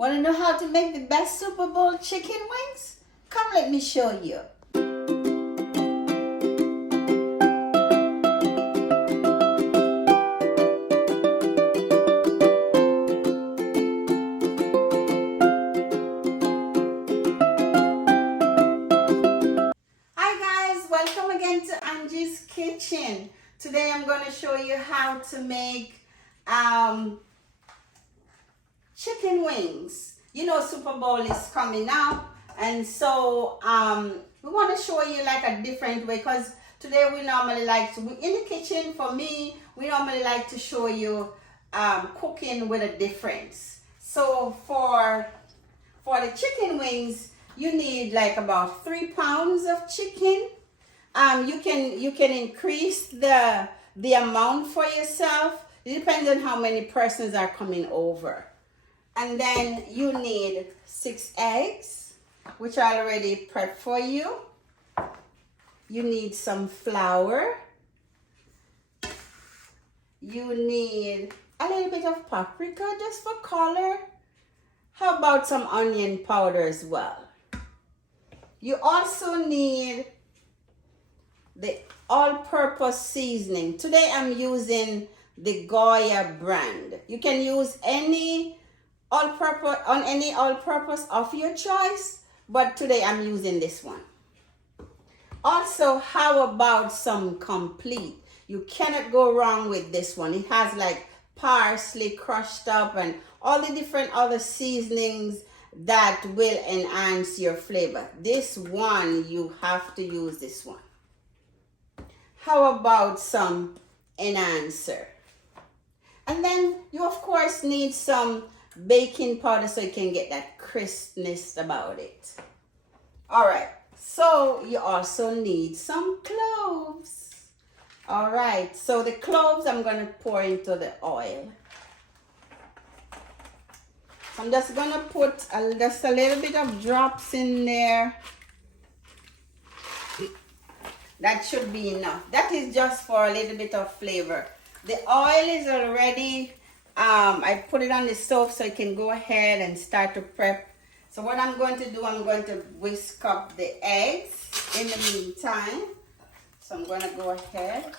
Want to know how to make the best Super Bowl chicken wings? Come let me show you. Hi guys, welcome again to Angie's Kitchen. Today I'm going to show you how to make chicken wings. You know Super Bowl is coming up, and so we want to show you like a different way, because today we normally like to, in the kitchen, for me, we normally like to show you cooking with a difference. So for the chicken wings, you need like about 3 pounds of chicken. You can increase the amount for yourself. It depends on how many persons are coming over. And then you need 6 eggs, which I already prepped for you. You need some flour. You need a little bit of paprika just for color. How about some onion powder as well? You also need the all-purpose seasoning. Today I'm using the Goya brand. You can use any all-purpose of your choice, but today I'm using this one. Also, how about some complete? You cannot go wrong with this one. It has like parsley crushed up and all the different other seasonings that will enhance your flavor. This one, you have to use this one. How about some enhancer? And then you of course need some baking powder so you can get that crispness about it. All right, so you also need some cloves. All right, so the cloves I'm going to pour into the oil. I'm just going to put just a little bit of drops in there. That should be enough. That is just for a little bit of flavor. The oil is already, I put it on the stove so I can go ahead and start to prep. So what I'm going to do, I'm going to whisk up the eggs in the meantime. So I'm going to go ahead.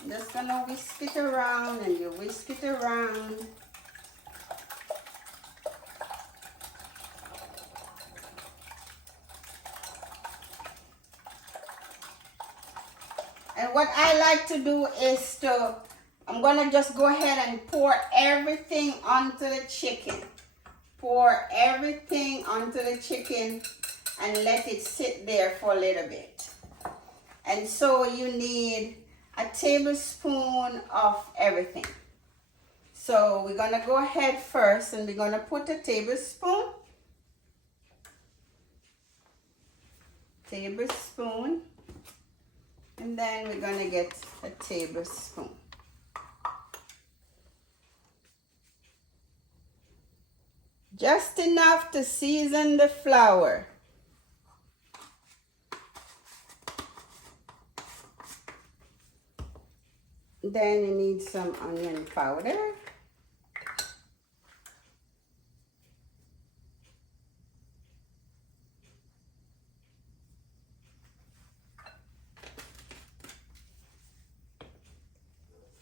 I'm just going to whisk it around, and you whisk it around. And what I like to do is I'm going to just go ahead and pour everything onto the chicken. Pour everything onto the chicken and let it sit there for a little bit. And so you need a tablespoon of everything. So we're going to go ahead first, and we're going to put a tablespoon. And then we're going to get a tablespoon. Just enough to season the flour. Then you need some onion powder.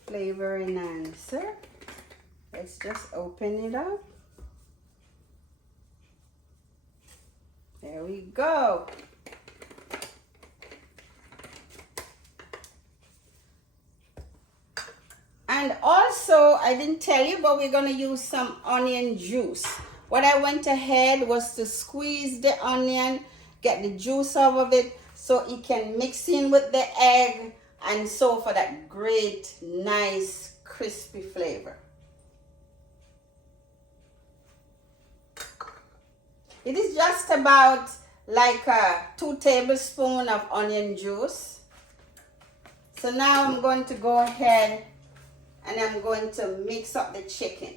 Flavor enhancer. Let's just open it up. There we go. And also, I didn't tell you, but we're going to use some onion juice. What I went ahead was to squeeze the onion, get the juice out of it so it can mix in with the egg, and so for that great, nice, crispy flavor. It is just about like 2 tablespoons of onion juice. So now I'm going to go ahead and I'm going to mix up the chicken.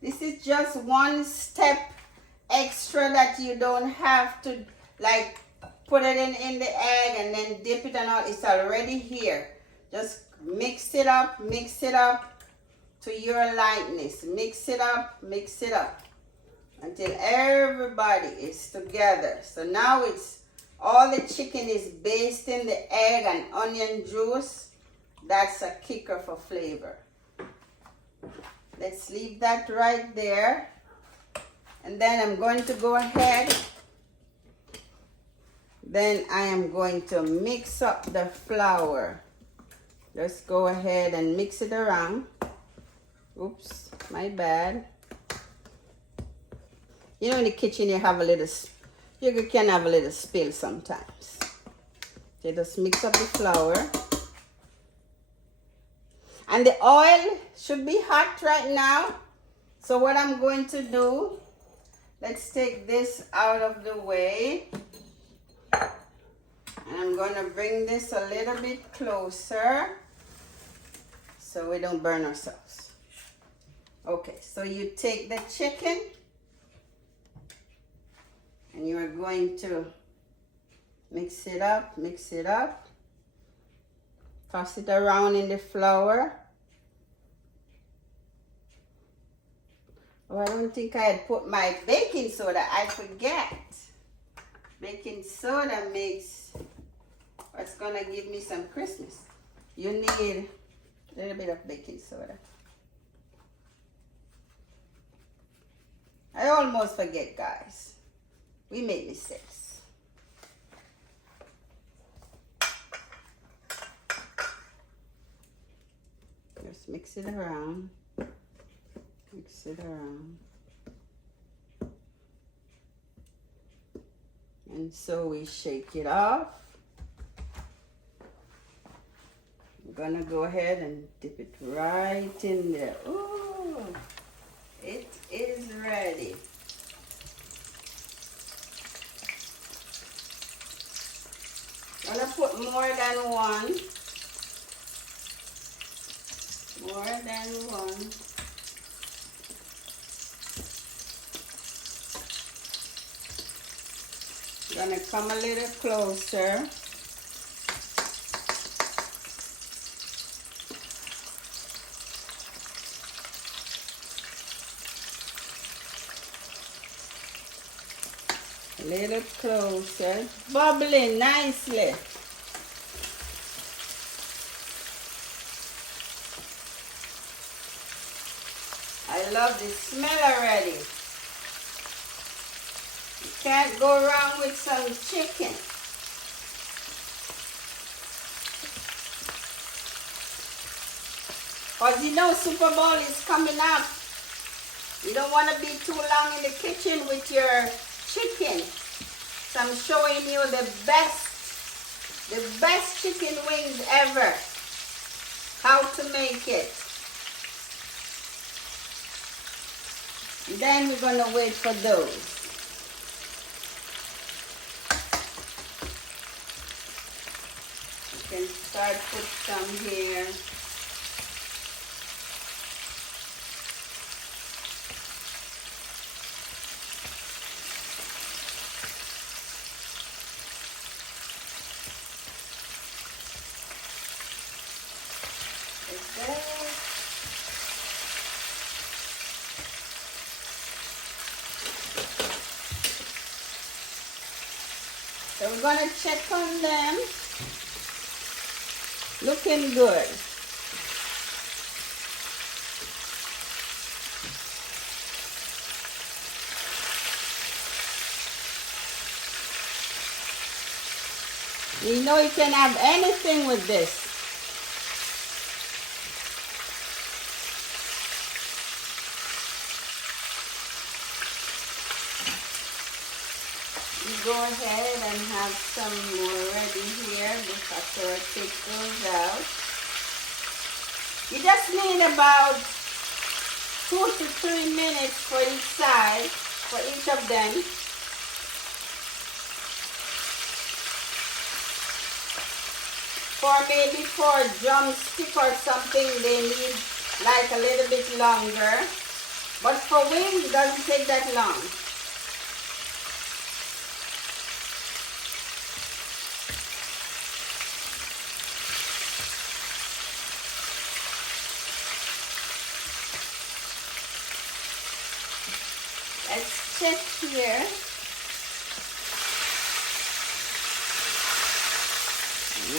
This is just one step extra that you don't have to like put it in the egg and then dip it and all. It's already here. Just mix it up to your likeness. Mix it up until everybody is together. So now it's all the chicken is based in the egg and onion juice. That's a kicker for flavor. Let's leave that right there. And then I'm going to go ahead. Then I am going to mix up the flour. Just go ahead and mix it around. Oops, my bad. You know, in the kitchen you have a little, you can have a little spill sometimes. So just mix up the flour. And the oil should be hot right now. So what I'm going to do, let's take this out of the way. And I'm going to bring this a little bit closer so we don't burn ourselves. Okay, so you take the chicken and you are going to mix it up, toss it around in the flour. Oh, I don't think I had put my baking soda. I forget. Baking soda makes what's gonna give me some Christmas. You need a little bit of baking soda. I almost forget, guys. We make mistakes. Just mix it around. Mix it around. And so we shake it off. I'm gonna go ahead and dip it right in there. Ooh, it is ready. Gonna put more than one. More than one. Gonna come a little closer. A little closer. Bubbling nicely. I love the smell already. Can't go wrong with some chicken. Because you know Super Bowl is coming up. You don't want to be too long in the kitchen with your chicken. So I'm showing you the best chicken wings ever. How to make it. And then we're going to wait for those. Can start put some here. Like that. So we're gonna check on them. Looking good. You know you can have anything with this. You go ahead and have some more ready here after I take those out. You just need about 2 to 3 minutes for each side, for each of them. For maybe for drumstick or something, they need like a little bit longer. But for wings, it doesn't take that long. set here.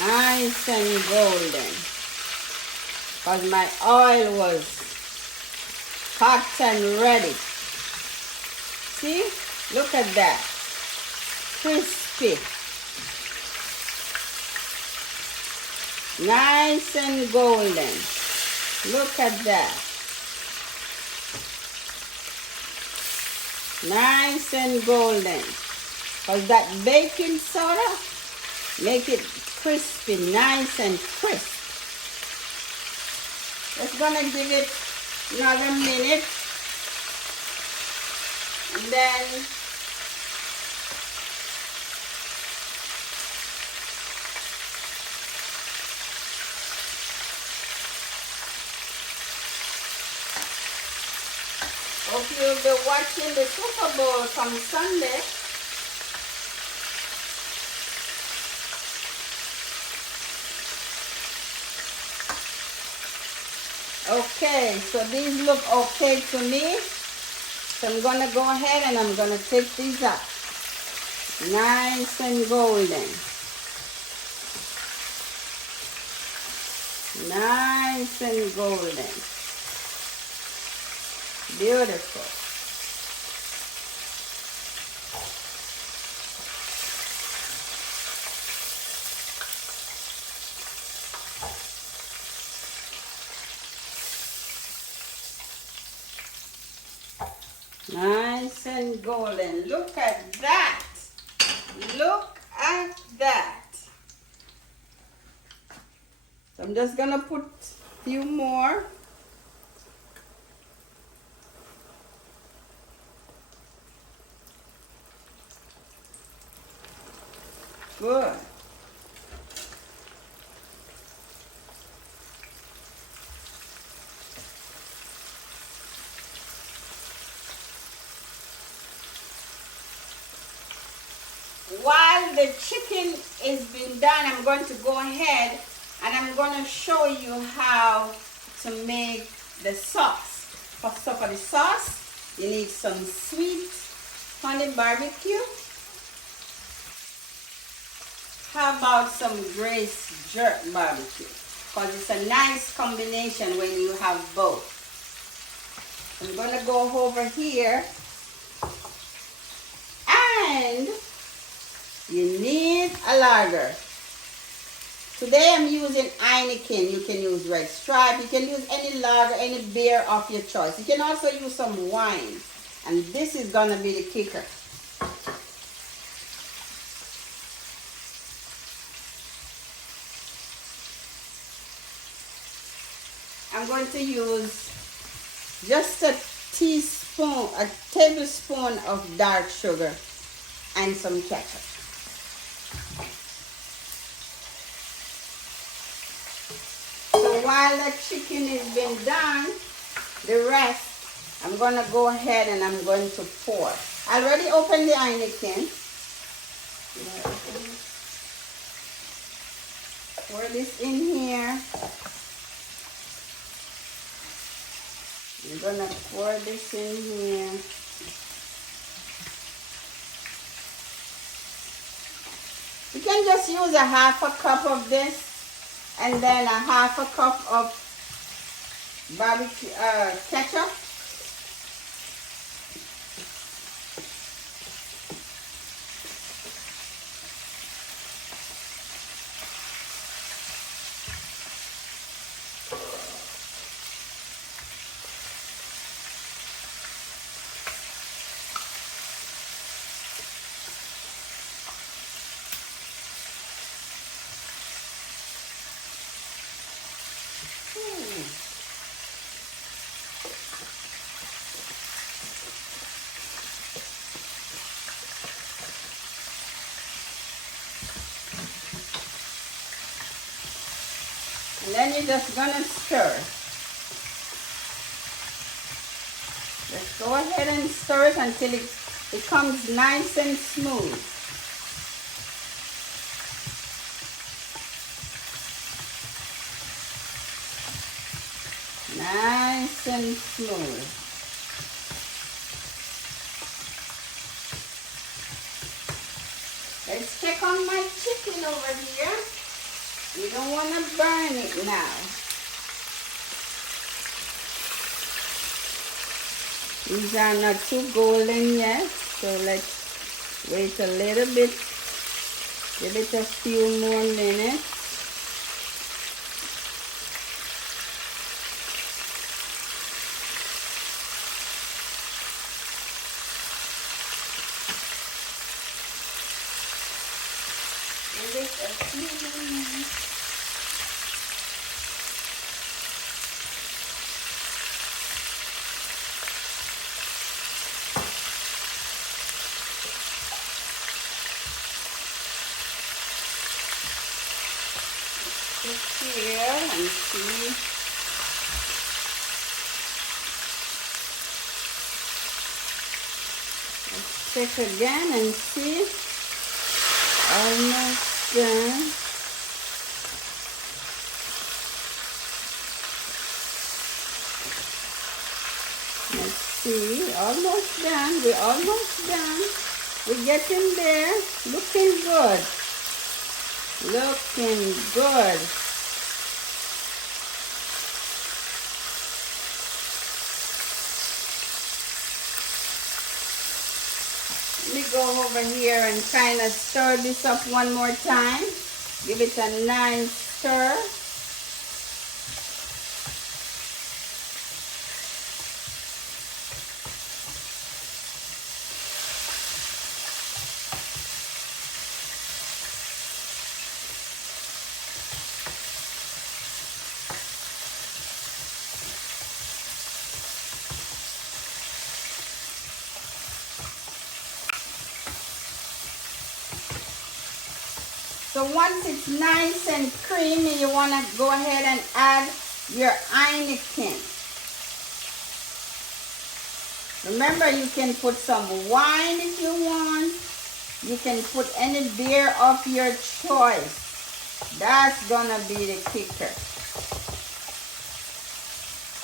Nice and golden. Because my oil was hot and ready. See? Look at that. Crispy. Nice and golden. Look at that. Nice and golden. Because that baking soda make it crispy, nice and crisp. Just gonna give it another minute. And then hope you'll be watching the Super Bowl from Sunday. Okay, so these look okay to me. So I'm gonna go ahead and I'm gonna take these up. Nice and golden. Nice and golden. Beautiful. Nice and golden. Look at that. Look at that. So I'm just gonna put a few more. Good. While the chicken is being done, I'm going to go ahead and I'm going to show you how to make the sauce. So for the sauce, you need some sweet honey barbecue. How about some Grace jerk barbecue? Because it's a nice combination when you have both. I'm going to go over here and you need a lager. Today I'm using Heineken. You can use Red Stripe. You can use any lager, any beer of your choice. You can also use some wine. And this is going to be the kicker. I'm going to use just a tablespoon of dark sugar and some ketchup. So while the chicken is being done, the rest, I'm going to go ahead and I'm going to pour. I already opened the Heineken. Pour this in here. I'm going to pour this in here. You can just use a half a cup of this and then a half a cup of barbecue ketchup. And then you're just gonna stir. Just go ahead and stir it until it becomes nice and smooth. Nice and smooth. chicken over here. You don't want to burn it now. These are not too golden yet, so let's wait a little bit. Give it a few more minutes. Give it a few more minutes. Look here and see. Let's check again and see. Almost done. Let's see. Almost done. We're almost done. We're getting there. Looking good. Looking good. Let me go over here and kind of stir this up one more time. Give it a nice stir. So once it's nice and creamy, you want to go ahead and add your Heineken. Remember, you can put some wine if you want. You can put any beer of your choice. That's gonna be the kicker.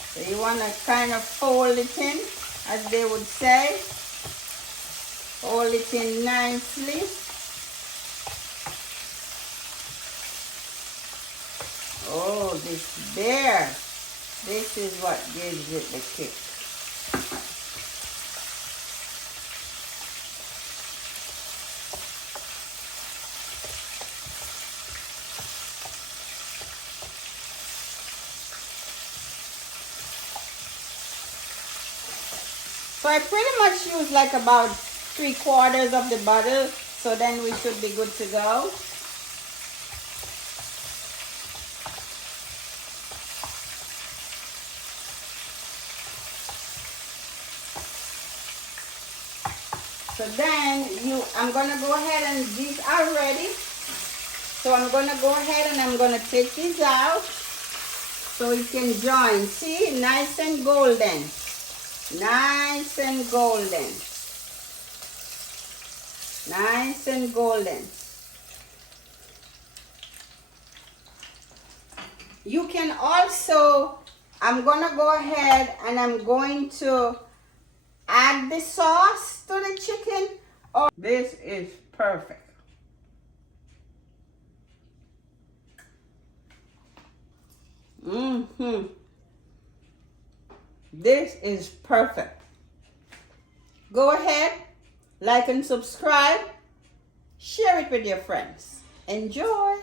So you want to kind of fold it in, as they would say. Fold it in nicely. Oh, this beer. This is what gives it the kick. So I pretty much use like about 3/4 of the bottle, so then we should be good to go. So then I'm gonna go ahead and these are ready. So I'm gonna go ahead and I'm gonna take these out so it can join. See, nice and golden. Nice and golden. Nice and golden. You can also, I'm gonna go ahead and I'm going to add the sauce to the chicken. Oh, this is perfect. This is perfect. Go ahead, like and subscribe. Share it with your friends. Enjoy.